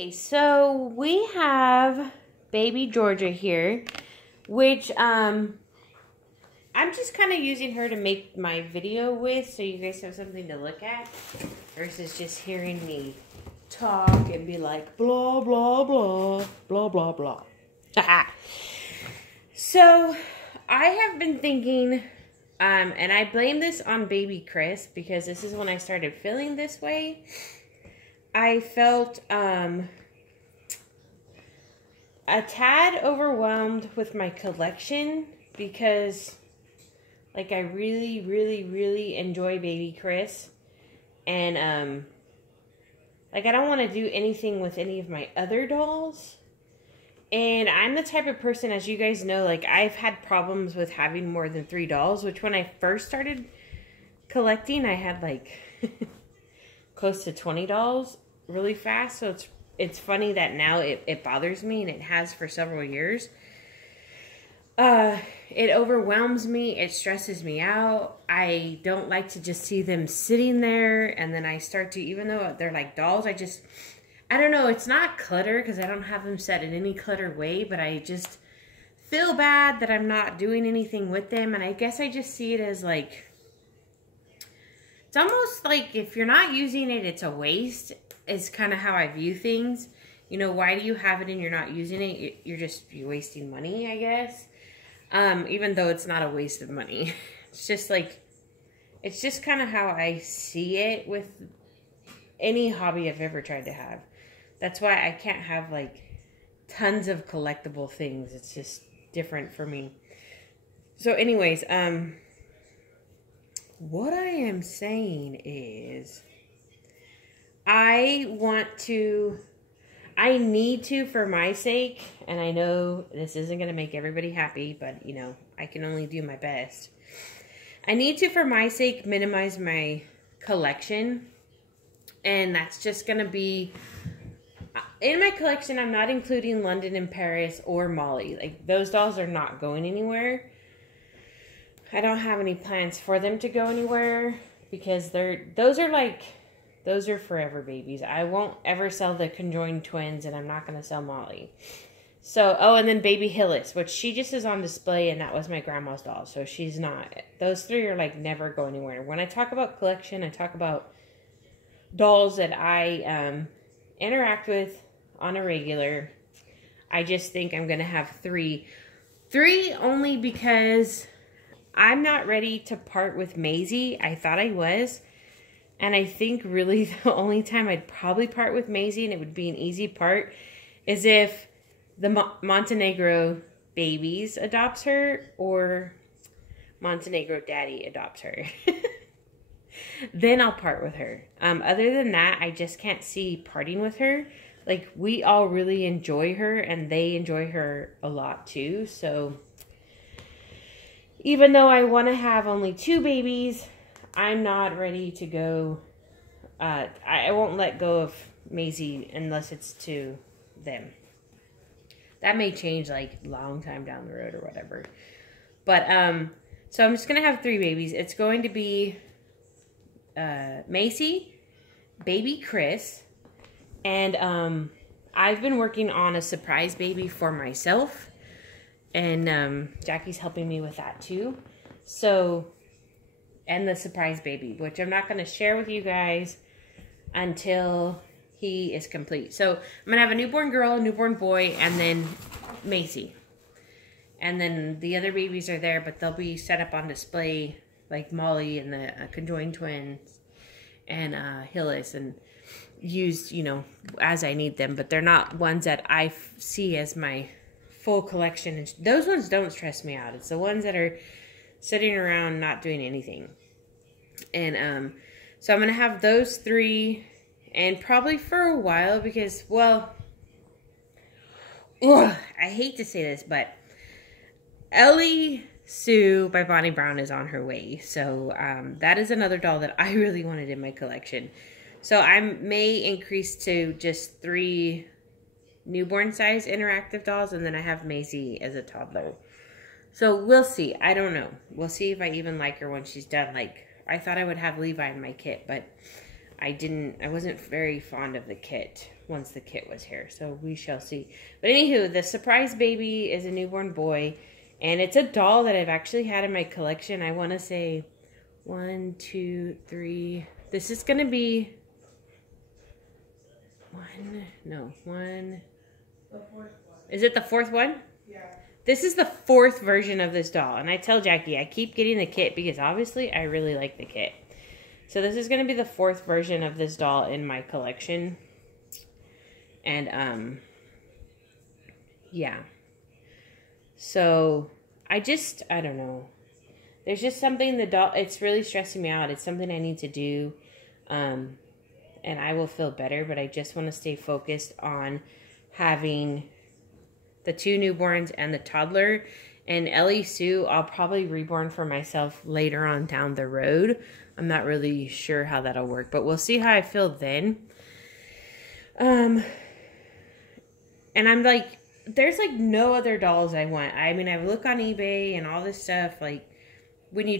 Okay, so we have baby Georgia here, which I'm just kind of using her to make my video with, so you guys have something to look at versus just hearing me talk and be like blah blah blah blah blah blah. So I have been thinking, and I blame this on baby Chris because this is when I started feeling this way. I felt a tad overwhelmed with my collection because, like, I really enjoy baby Chris, and like, I don't want to do anything with any of my other dolls. And I'm the type of person, as you guys know, like, I've had problems with having more than 3 dolls, which when I first started collecting, I had like close to 20 dolls really fast. So it's funny that now it bothers me, and it has for several years. It overwhelms me. It stresses me out. I don't like to just see them sitting there, and then I start to, even though they're like dolls, I don't know, it's not clutter because I don't have them set in any clutter way, but I just feel bad that I'm not doing anything with them. And I guess I just see it as like, it's almost like if you're not using it, it's a waste, is kind of how I view things. You know, why do you have it and you're not using it? You're wasting money, I guess. Even though it's not a waste of money. It's just like, it's just kind of how I see it with any hobby I've ever tried to have. That's why I can't have like tons of collectible things. It's just different for me. So anyways, what I am saying is I need to, for my sake, and I know this isn't going to make everybody happy, but, you know, I can only do my best. I need to, for my sake, minimize my collection. And that's just going to be, in my collection, I'm not including London and Paris or Molly. Like, those dolls are not going anywhere. I don't have any plans for them to go anywhere because those are forever babies. I won't ever sell the conjoined twins, and I'm not going to sell Molly. So, oh, and then baby Hillis, which she just is on display, and that was my grandma's doll, so she's not. Those 3 are like never go anywhere. When I talk about collection, I talk about dolls that I interact with on a regular. I just think I'm going to have 3. 3 only because I'm not ready to part with Maisie. I thought I was. And I think really the only time I'd probably part with Maisie, and it would be an easy part, is if the Montenegro babies adopts her or Montenegro daddy adopts her. Then I'll part with her. Other than that, I just can't see parting with her. Like, we all really enjoy her, and they enjoy her a lot too. So even though I want to have only 2 babies, I'm not ready to go. I won't let go of Maisie unless it's to them. That may change like long time down the road or whatever. But so I'm just gonna have 3 babies. It's going to be Macy, baby Chris, and I've been working on a surprise baby for myself, and Jackie's helping me with that too. So, and the surprise baby, which I'm not going to share with you guys until he is complete. So I'm going to have a newborn girl, a newborn boy, and then Macy. And then the other babies are there, but they'll be set up on display, like Molly and the conjoined twins and Hillis, and used, you know, as I need them. But they're not ones that I see as my full collection. And those ones don't stress me out. It's the ones that are sitting around not doing anything. And so I'm going to have those 3, and probably for a while because, well, I hate to say this, but Ellie Sue by Bonnie Brown is on her way. So that is another doll that I really wanted in my collection. So I may increase to just 3 newborn size interactive dolls, and then I have Maisie as a toddler. So we'll see. I don't know. We'll see if I even like her when she's done. Like, I thought I would have Levi in my kit, but I didn't. I wasn't very fond of the kit once the kit was here. So we shall see. But anywho, the surprise baby is a newborn boy. And it's a doll that I've actually had in my collection. I want to say 1, 2, 3. This is going to be one. The fourth one. Is it the fourth one? Yeah. This is the fourth version of this doll. And I tell Jackie, I keep getting the kit because obviously I really like the kit. So this is going to be the fourth version of this doll in my collection. And, yeah. So, I don't know. There's just something, the doll, it's really stressing me out. It's something I need to do. And I will feel better, but I just want to stay focused on having the 2 newborns and the toddler. And Ellie Sue, I'll probably reborn for myself later on down the road. I'm not really sure how that'll work, but we'll see how I feel then. And I'm like, there's like no other dolls I want. I mean, I look on eBay and all this stuff. Like, when I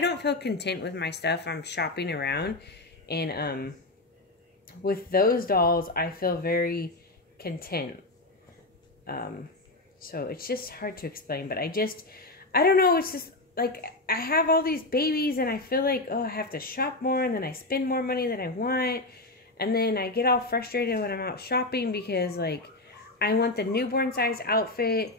don't feel content with my stuff, I'm shopping around. And with those dolls, I feel very content. So it's just hard to explain, but I don't know. It's just like, I have all these babies and I feel like, oh, I have to shop more, and then I spend more money than I want. And then I get all frustrated when I'm out shopping because, like, I want the newborn size outfit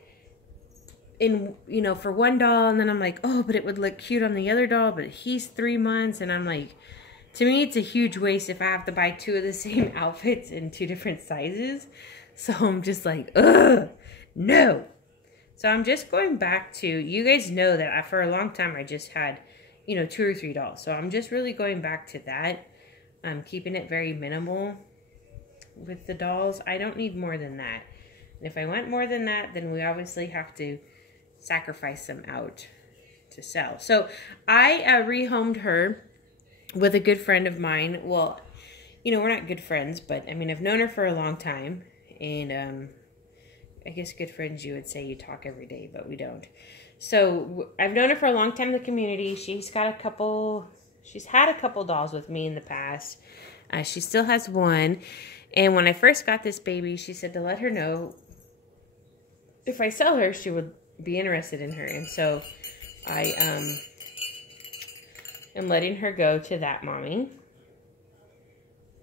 in, you know, for one doll. And then I'm like, oh, but it would look cute on the other doll, but he's 3 months. And I'm like, to me, it's a huge waste if I have to buy 2 of the same outfits in 2 different sizes. So I'm just like, ugh, no. So I'm just going back to, you guys know that for a long time I just had, you know, 2 or 3 dolls. So I'm just really going back to that. I'm keeping it very minimal with the dolls. I don't need more than that. And if I want more than that, then we obviously have to sacrifice them out to sell. So I rehomed her with a good friend of mine. Well, you know, we're not good friends, but I mean, I've known her for a long time. And I guess good friends, you would say you talk every day, but we don't. So I've known her for a long time in the community. She's had a couple dolls with me in the past. She still has one. And when I first got this baby, she said to let her know if I sell her, she would be interested in her. And so I am letting her go to that mommy.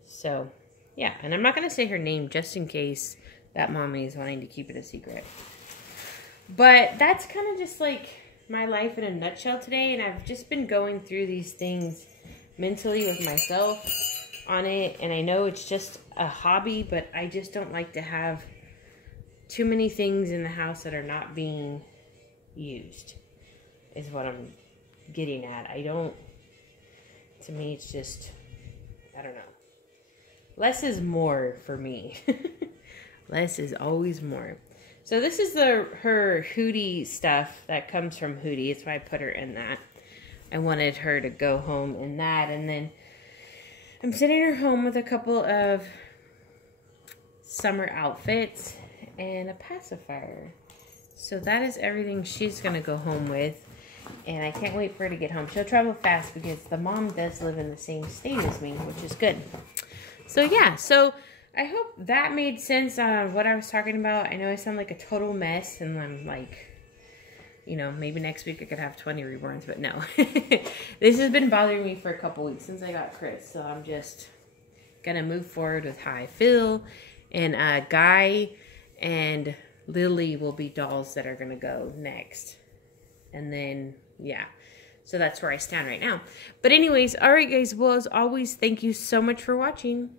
So, yeah. And I'm not going to say her name just in case that mommy is wanting to keep it a secret. But that's kind of just like my life in a nutshell today. And I've just been going through these things mentally with myself on it. And I know it's just a hobby, but I just don't like to have too many things in the house that are not being used, is what I'm getting at. To me, it's just, I don't know. Less is more for me. Less is always more. So this is her Hootie stuff that comes from Hootie. That's why I put her in that. I wanted her to go home in that. And then I'm sending her home with a couple of summer outfits and a pacifier. So that is everything she's going to go home with. And I can't wait for her to get home. She'll travel fast because the mom does live in the same state as me, which is good. So yeah, so I hope that made sense on what I was talking about. I know I sound like a total mess, and I'm like, you know, maybe next week I could have 20 reborns, but no. This has been bothering me for a couple weeks since I got Chris, so I'm just gonna move forward with how I feel. And Guy and Lily will be dolls that are gonna go next. And then, yeah. So that's where I stand right now. But anyways, all right, guys. Well, as always, thank you so much for watching.